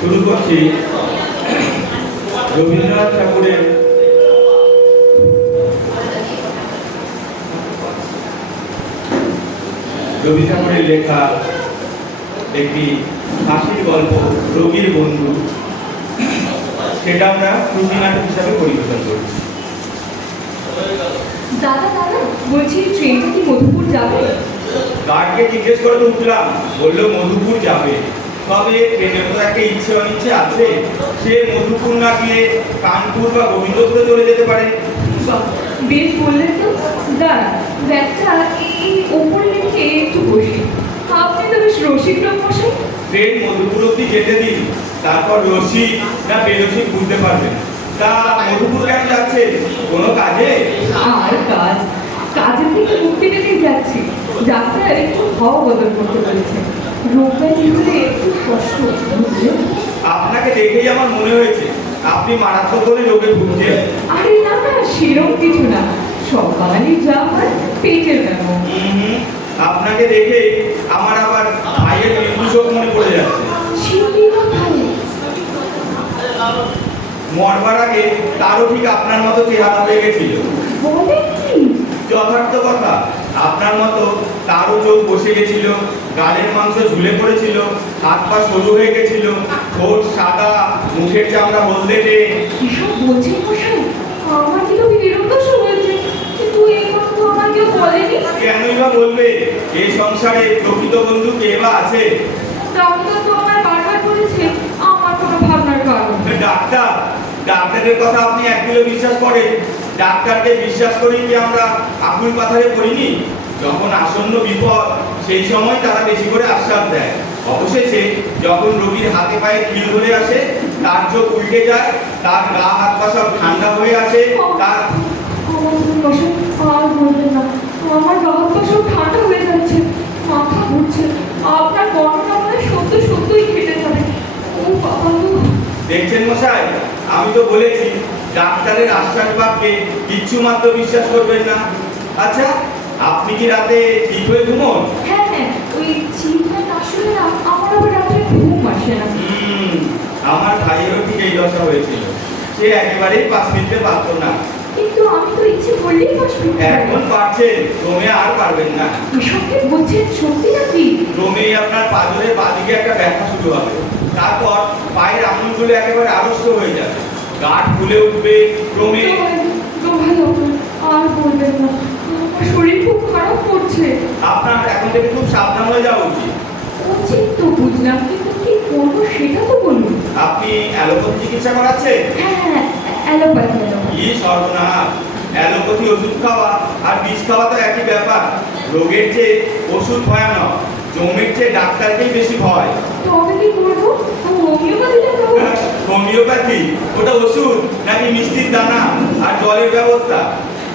শুরু করছি রবীন্দ্রনাথ ঠাকুরের রবি ঠাকুরের লেখা একটি হাসির গল্প রোগীর বন্ধু, সেটা আমরা শ্রুতি নাটক হিসাবে পরিবেশন করছি। দাদা দাদা বলছি ট্রেনটা কি মধুপুর যাবে? গার্ডকে জিজ্ঞেস করে তো উঠলাম, বললো মধুপুর যাবে। তবে ট্রেনের তো একটা ইচ্ছে অনিচ্ছে আছে, সে মধুপুর না গিয়ে কানপুর বা গোবিন্দপুরে চলে যেতে পারে। বেশ বললেন তো। দাঁড়া ব্যাগটা এই ওপর রেখে একটু বসি। আপনি তো বেশ রসিক লোক মশাই। ট্রেন মধুপুর অব্দি যেতে দিন, তারপর রসিক না বেরসিক বুঝতে পারবেন। তা মধুপুর কেন যাচ্ছে? কোনো কাজে? আর কাজের থেকে মুক্তি পেতেই যাচ্ছি। ডাক্তার একটু হাওয়া বদল করতে বলেছে। রোগব্যাধি হলে একটু কষ্ট, বুঝলেন? আপনাকে দেখেই আমার মনে হয়েছে আপনি মারাত্মক করে রোগে ভুগছেন। আরে না না, সেরকম কিছু না। সকালে যা হয় পেটের ব্যাপার। আপনাকে দেখে আমার আবার ভাইয়ের মৃত্যুশোক মনে পড়ে যাচ্ছে। মরবার আগে তারও ঠিক আপনার মতো চেহারা হয়ে গেছিল। যথার্থ কথা, আপনার মতো তারও চোখ বসে গেছিল, গালের মাংস ঝুলে পড়েছিল, হাত পা সরু হয়ে গেছিল, ঠোঁট সাদা, মুখের চামড়া হলদেটে। এসব বলছেন মশাই? আমার কি তুমি বিরক্ত হয়েছে? কিন্তু এই কথা তো আমার কেউ বলেনি। কেনই বা বলবে? এই সংসারে প্রকৃত বন্ধু কে বা আছে? ডাক্তার তো আমার বারবার বলেছে আমার কোনো ভাবনার কারণ। ডাক্তারের কথা আপনি এক কিলো বিশ্বাস করেন? ডাক্তারকে বিশ্বাস করেই কি আমরা আকুল পাথারে পড়িনি? যখন আসন্ন বিপদ, সেই সময় তারা বেশি করে আশ্বাস দেয়। অবশেষে যখন রোগীর হাতে পায়ে খিল ধরে আসে, তার চোখ উল্টে যায়, তার গা হাত পা সব ঠান্ডা হয়ে আসে, তার আর বলবেন না, আমার গা হাত পা সব ঠান্ডা হয়ে যাচ্ছে, মাথা ঘুরছে। আপনার বর্ণনা মনে সত্যই খেটে যাবে। ও বাবা, দেখছেন মশাই, আমি তো বলেছি ডাক্তারের আশ্বাস বাক্যে কিচ্ছু মাত্র বিশ্বাস করবেন না। আচ্ছা, আপনি কি রাতে ঠিক হয়ে ঘুমোন? হ্যাঁ, ওই চিন্তায় আসলে না, আমার আবার রাতে ঘুম আসে না। আমার ভাইয়েরও ঠিক এই দশা হয়েছিল। সে একেবারেই পাশ ফিরতে পারত না। কিন্তু আমি তো ইচ্ছে করলেই পাশ ফিরতে পারি। এখন পারছেন, ক্রমে আর পারবেন না। এসব কি বলছেন, সত্যি নাকি? ক্রমেই আপনার পাঁজরের বাঁদিকে একটা ব্যথা শুরু হবে, তারপর পায়ের আঙুলগুলো একেবারে আড়ষ্ট হয়ে যাবে, গাঁট ফুলে উঠবে, ক্রমে। ভালো, আর বলবেন না, আমার শরীর খুব খারাপ করছে। আপনার এখন থেকে খুব সাবধান হয়ে যাওয়া উচিত। উচিত তো বুঝলাম, কিন্তু কি করবো সেটা তো বলুন। আপনি অ্যালোপ্যাথি চিকিৎসা করাচ্ছেন? হ্যাঁ, অ্যালোপ্যাথি। কি সর্বনাশ! অ্যালোপ্যাথি ওষুধ খাওয়া আর বিষ খাওয়া তো একই ব্যাপার। রোগের চেয়ে ওষুধ ভয়ানক, জমের চেয়ে ডাক্তারকেই বেশি ভয়। তো আমি কি করবো? হোমিওপ্যাথিটা খাবো। হোমিওপ্যাথি? ওটা ওষুধ নাকি মিষ্টির দানা আর জলের ব্যবস্থা?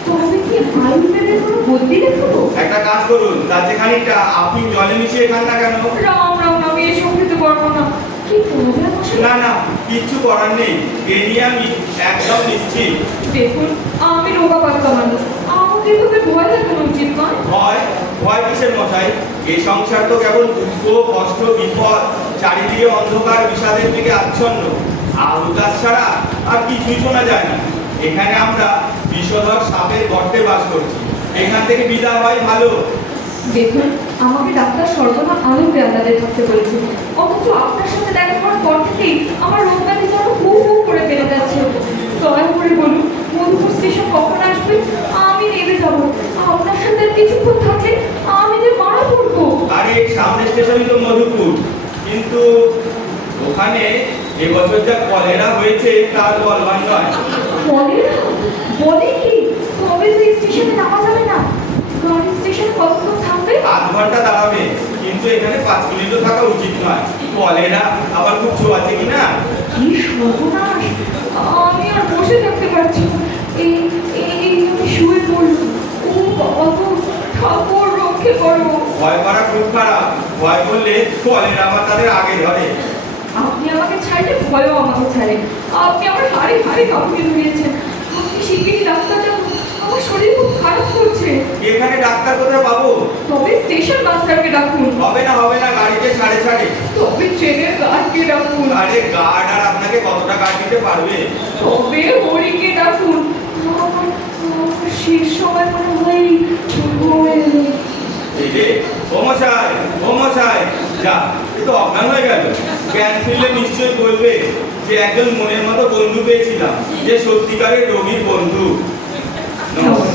তো আমি কি আয়ুর্বেদের কোনো বদলি দেখাবো? একটা কাজ করুন, তার যে খানিকটা আপনি জলে মিশিয়ে খান না কেন? রাম, আমি এসব খেতে পারবো না। কি করবো? না, কিচ্ছু করার নেই, এ নিয়ে আমি একদম নিশ্চিত। দেখুন, আমি রোগা পাতলা মানুষ, আমাকে তোকে ভয় দেখানো উচিত নয়। ভয় কিসের মশাই? এই সংসার তো কেবল দুঃখ, কষ্ট, বিপদ, চারিদিকে অন্ধকার বিষাদের দিকে আচ্ছন্ন। আলু গাছ ছাড়া আর কিছুই শোনা যায় না। এখানে আমরা বিষধর সাপের গর্তে বাস করছি, এখান থেকে বিদায় হয় ভালো। দেখুন, আমাকে ডাক্তার সর্বদা আলো বেয়ালাতে থাকতে বলেছে, অথচ আপনার সাথে দেখা হওয়ার পর থেকেই আমার রোগ ব্যাধি যেন হু করে বেড়ে যাচ্ছে। দয়া করে বলুন, মধুপুর স্টেশন কখন আসবে? আমি নেমে যাবো। আপনার সাথে কিছুক্ষণ থাকলে আমি যে মারা পড়বো। আরে সামনের স্টেশনই তো মধুপুর, কিন্তু ওখানে এবছর যা কলেরা হয়েছে তার বলবার নয়। কলেরা? বলে কি? তবে তো স্টেশনে নামা যাবে না। গাড়ি স্টেশনে কতক্ষণ থাকবে? আধ ঘন্টা দাঁড়াবে, কিন্তু এখানে 5 মিনিটও থাকা উচিত নয়। কলেরা আবার খুব ছোঁয়াছে কিনা। কি সর্বনাশ! আমি আর বসে থাকতে পারছি না। এই আমি শুয়ে পড়লাম। ও বাবা গো, ঠাকুর রক্ষে করো। ভয় করা খুব খারাপ, ভয় করলে কলেরা আবার তাদের আগে ধরে। আপনি আমাকে ছাড়লে ভয়ও আমাকে ছাড়ে। আপনি আমার হাড়ে হাড়ে কাউকে ধরিয়েছেন। আপনি শিগগিরই ডাক্তার ডাকুন, আমার শরীর খুব খারাপ করছে। এখানে ডাক্তার কোথায় পাবো? তবে স্টেশন মাস্টারকে ডাকুন। হবে না, গাড়িতে ছাড়ে। তবে ট্রেনের গার্ডকে ডাকুন। আরে গার্ড আর আপনাকে কতটা গার্ড দিতে পারবে? তবে হরিকে ডাকুন। আমার শেষ সময় মনে হয় হয়ে এলো। এই রে, ও মশাই, যা, এ তো অজ্ঞান হয়ে গেল। জ্ঞান ফিরলে নিশ্চয়ই বলবে যে একজন মনের মতো বন্ধু পেয়েছিলাম, যে সত্যিকারের রোগীর বন্ধু। নমস্কার।